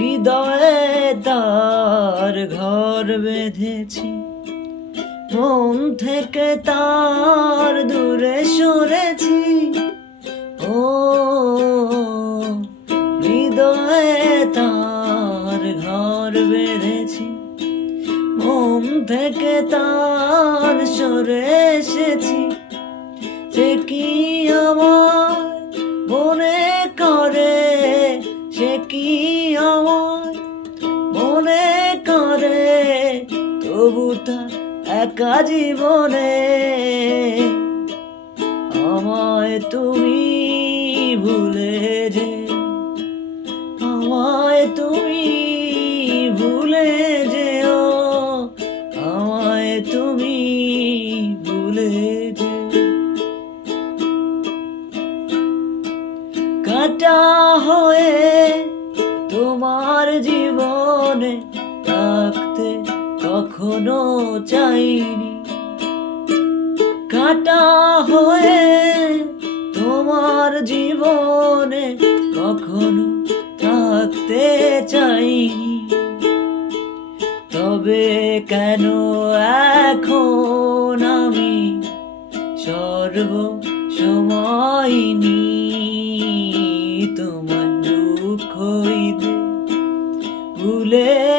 হৃদয়ে তার ঘর বেঁধেছি। মন থেকে তার দূরে সরেছি। ও হৃদয়ে তার ঘর বেঁধেছি। মন থেকে তার সরে এসেছি। সে কি তবু তার একা জীবনে আমায় তুমি ভুলে যে, আমায় তুমি ভুলে যেও, আমায় তুমি ভুলে যে। কাটা হয়ে তোমার জীবনে কখনো চাইনি। কাটা হয়ে তোমার জীবনে কখনো থাকতে চাইনি। তবে কেন এখন আমি সর্ব সময় নি তোমার দুঃখ ভুলে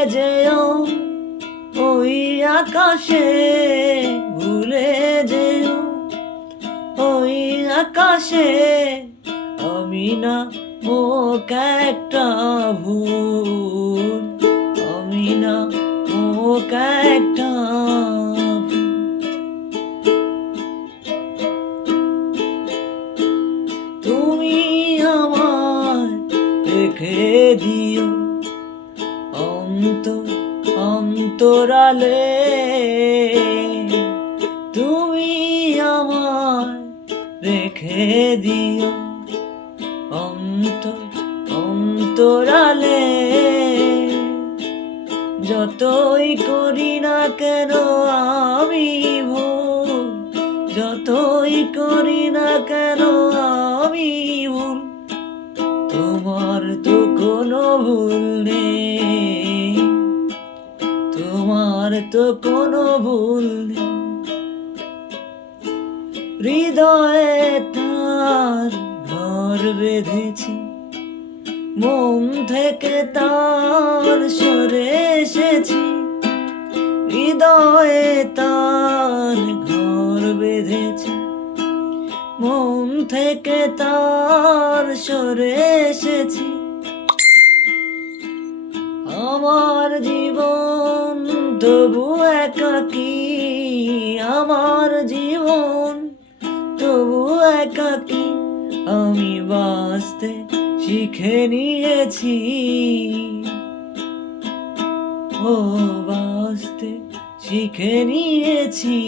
ওই আকাশে ভুলে যেও। ওই আকাশে আমি না মোক একটা ভুল আমি না মোক একটা তুমি আমায় রেখে দিও। অন্ত অন্তরালে। তুমি আমার রেখে দিও। অন্ত অন্তরালে। যতই করি না কেন আমি ভুল, যতই করি না কেন আমি ভুল, তোমার তো কোনো ভুল নেই। তোমার তো কোনো ভুল হৃদয়ে তার ঘর বেঁধেছি। মন থেকে তার সরে এসেছি। হৃদয়ে তার ঘর বেঁধেছি। মন থেকে তার সরে এসেছি। আমার জীবন তবু একাকি আমার জীবন তবু একাকি আমি বাঁচতে শিখে নিয়েছি। ও বাঁচতে শিখে নিয়েছি।